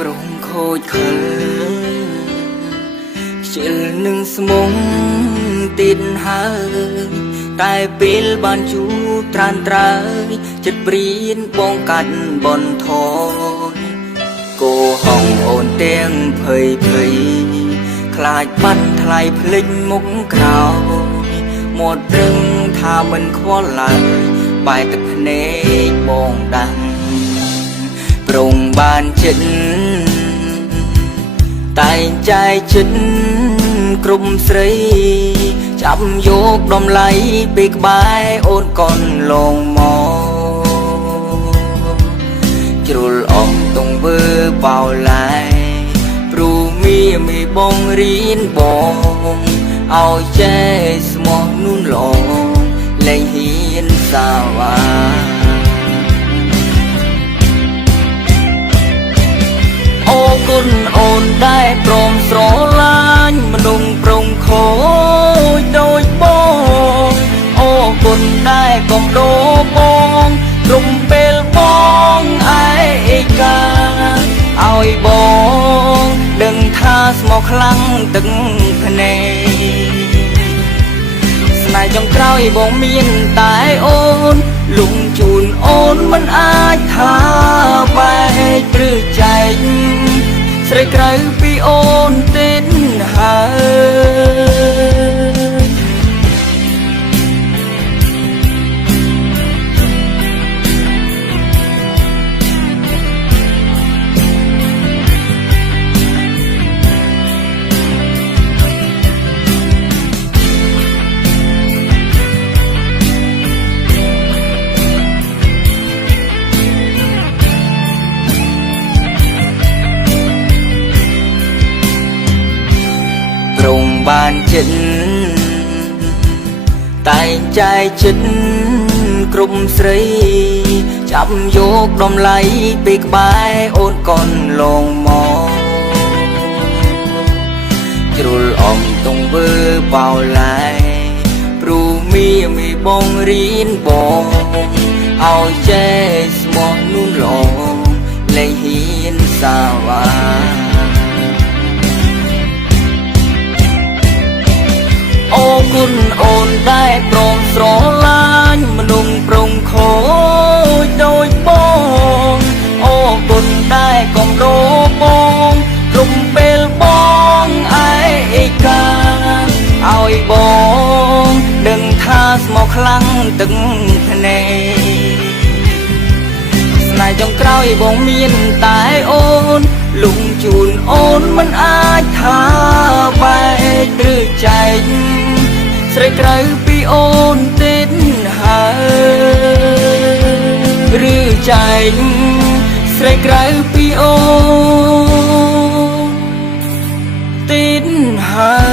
ប្រងខូចខើខ្ជិលនឹងស្មុំទីនហើយតែពេលបានជួបត្រានត្រើយចិត្តព្រៀនបងកាត់បនថយកោហងអូនទាំងភ័យខ្លាចបាត់ថ្លៃភ្លេចមុខក្រោយមាត់រឹងថាមិនខ្វល់ឡើយបែកទឹកភ្នែកបងដាំងប្រងបានចិត្តតែងใจចិត្តក្រុមស្រីចាប់យកដំឡៃពីក្បែរអូនកូនលងមកជ្រុលអងទងវើបោឡាយព្រោះមីបងរៀនបងឲ្យចេះស្មោះនួនឡងលែងហ៊ានសាវាអូគុណអូនដែលព្រមស្រឡាញ់មនុស្សប្រងខូចដូចបងអូគុណដែលកំដោបងត្រុំពេលបងឯកាឲ្យបងដឹងថាស្មោះខ្លាំងទឹកភ្នែកស្នេហ៍ចុងក្រោយបងមានតែអូនលំជូនអូនមិនអាចថាបែកឬចែកស្រីក្រៅពីអូនទេហើយប្រងបានចិត្តតែងใจចិត្តក្រុមស្រីចាប់យកដំឡៃពីក្បែរអូនកូនលងមកជ្រុលអងទងវើបោឡាយព្រោះមីបងរៀនបងឲ្យចេះស្មោះនួនឡងលែងហ៊ានសាវាអូគុណអូនដែលព្រមស្រឡាញ់មនុស្សប្រងខូចដូចបងអូគុណដែលកំដោបងត្រុំពេលបងឯកាឲ្យបងដឹងថាស្មោះខ្លាំងទឹកភ្នែកស្នេហ៍ចុងក្រោយបងមានតែអូនលំជូនអូនមិនអាចថាបែកឬចែកស្រីក្រៅពីអូនទេហើយឬចែកស្រីក្រៅពីអូនទេហើយ